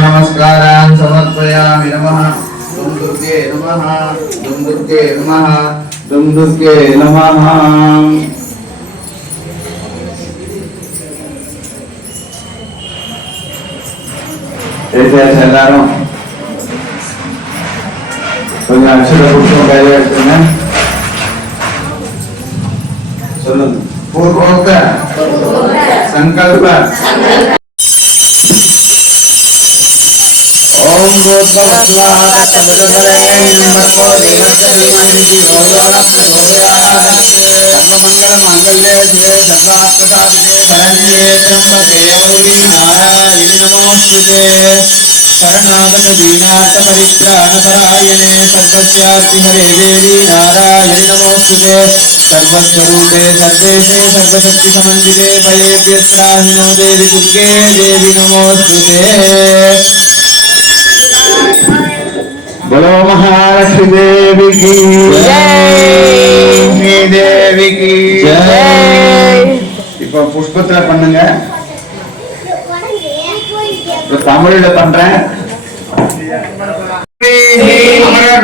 नमस्कारान् समर्पयामि नमः दुं दुर्गे नमः दुं दुर्गे नमः दुं दुर्गे नमः Gracias, Genaro. கொஞ்சம் அக்ஷர புத்தகம் கையில எடுத்துங்க சொல்லுங்க பூர்வோக்த சங்கல்ப ஓம் சர்வமங்கலமாங்கல்யே சிவே சர்வாத்மசாதிதே சரண்யே த்ரம்பகே கௌரி நாராயணி நமோஸ்துதே शरणागत दीनाथ परित्राण परायणे सर्वस्यार्ति हरे देवी नारायणि नमोस्तुते सर्वस्वरूपे सर्वेशे सर्वशक्ति समन्विते भयेभ्यस्त्राहिनो देवि दुर्गे देवी नमोस्तुते बोलो महालक्ष्मी देवी की लक्ष्मी देवी की இப்போ புஷ்பத்துல பண்ணுங்க இப்ப தமிழ்ல பண்றேன்.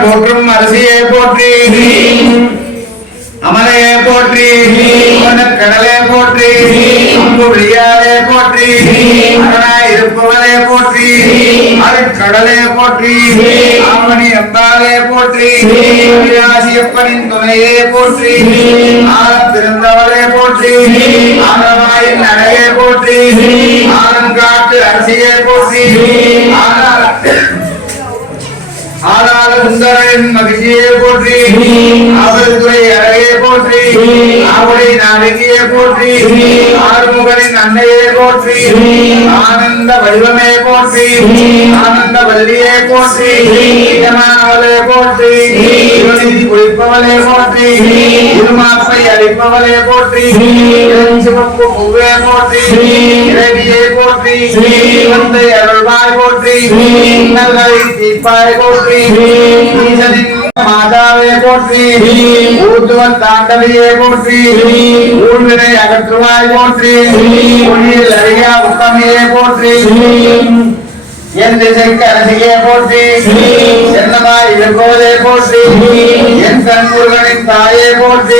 போற்றும் அரசியே போற்றி. அமலையே போற்றி. கடலே போற்றி. போற்றி. போற்றி அருட்கடலே போற்றி ஆமணி அம்பாலே போற்றி அவிநாசியப்பனின் துணையே போற்றி ஆழம் பிறந்தவளே போற்றி ஆனவாயின் அழகே போற்றி ஆனங்காட்டு அரசியே போற்றி ஆனால சுந்தரன் மகிழ்ச்சியை போற்றி. அவள் துறை அழகே போற்றி. அவளை நாடகியை போற்றி. ஆறுமுகனின் அன்னையே போற்றி. ஆனந்த வடிவமே போற்றி. ஆனந்த வல்லியே போற்றி. போற்றி. குளிப்பவளே போற்றி. அளிப்பவளே போற்றி இளஞ்சிவப்பு பூவே போற்றி இரவியே போற்றி தந்தை அருள்வாய் போற்றி இன்னல்களை தீப்பாய் போற்றி மாதாவே போற்றி ஊத்துவன் தாண்டவியே போற்றி ஊழ்வினை அகற்றுவாய் போற்றி ஒளியில் அறியா உத்தமையே போற்றி என் திசைக்கு அரசியே போற்றி என்னமாய் இருப்பவதே போற்றி என் கண்முருகனின் தாயே போற்றி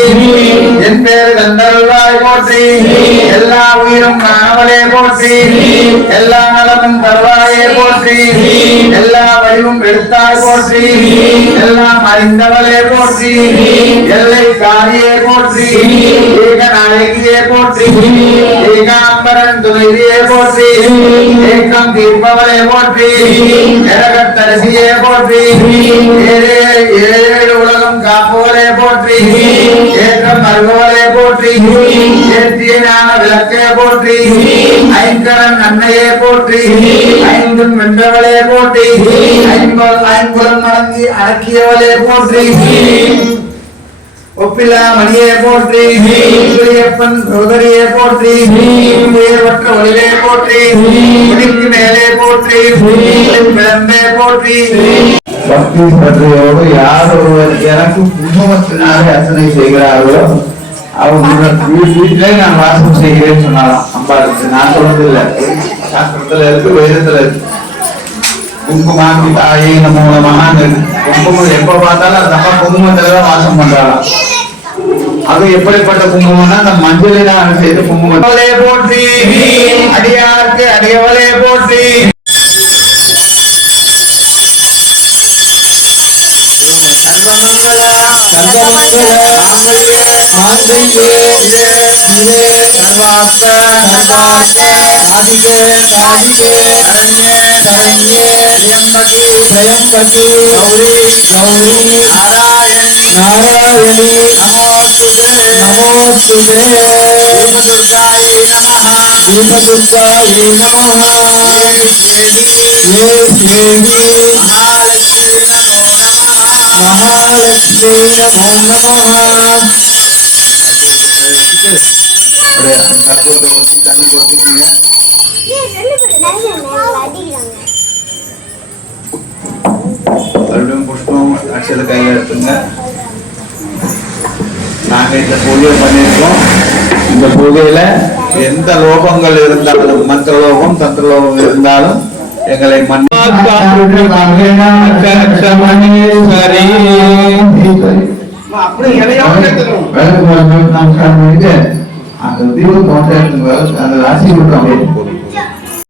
என் பேரு கந்தருள்வாய் போற்றி எல்லா உயிரும் நாவலே போற்றி எல்லா நலமும் தருவாயே போற்றி எல்லா வழிவும் எடுத்தாய் போற்றி எல்லாம் அறிந்தவளே போற்றி எல்லை காரியே போற்றி ஏக நாயகியே போற்றி ஏகாம்பரன் துணைவியே போற்றி ஏக்கம் தீர்ப்பவளே போற்றி ஜெகத்தரசியே போற்றி ஏரே போற்றி ஏற்றிய ஞான விளக்கே போற்றி ஐங்கரன் அன்னையே போற்றி ஐந்தும் வென்றவளே போற்றி ஐம்பது ஐம்புலம் மடங்கி அடக்கியவளே போற்றி ஒப்பிலா மணியே போற்றி சூரியப்பன் சோதரியே போற்றி உயர்வற்ற ஒளிவே போற்றி முடிக்கு மேலே போற்றி விளம்பே போற்றி பக்தி பற்றியோடு யார் ஒருவர் எனக்கு குங்குமத்தினாலே அர்ச்சனை செய்கிறார்களோ அவங்க வீட்டிலே நான் வாசம் செய்கிறேன்னு சொன்னாலாம். நான் சொன்னதில்லை சாஸ்திரத்துல இருக்கு வேதத்துல இருக்கு. குங்குமாந்தி தாயே நம்ம மகான் குங்குமம் எப்ப பார்த்தாலும் அந்த அம்மா குங்குமத்துல தான் வாசம் பண்றாளாம். அது எப்படிப்பட்ட குங்குமம்னா அந்த மஞ்சளினால் செய்த குங்குமம். போற்றி அடியாருக்கு அடியவளே போற்றி. मंगल मंगल मांगल्ये शिवे गौरी गौरी नारायण नारायणी नमोस्तुते नमोस्तुते देवदुर्गायै नमः देवदुर्गायै नमः ये देवी ये देवी நமः மகாலட்சுமி நமோ நமः தண்ணி கொடுத்துக்கீங்க ஏய், ரெண்டு பேரும் நிறைய கையில் எடுத்துங்க நாங்கள் இந்த பூஜை பண்ணியிருக்கோம் இந்த பூஜையில் எந்த லோகங்கள் இருந்தாலும் மந்திர லோகம் தந்திர லோகம் இருந்தாலும் எங்களை பண்ணிட்டு அந்த தீபம் தோட்டம் அந்த ராசி கொடுத்தோம்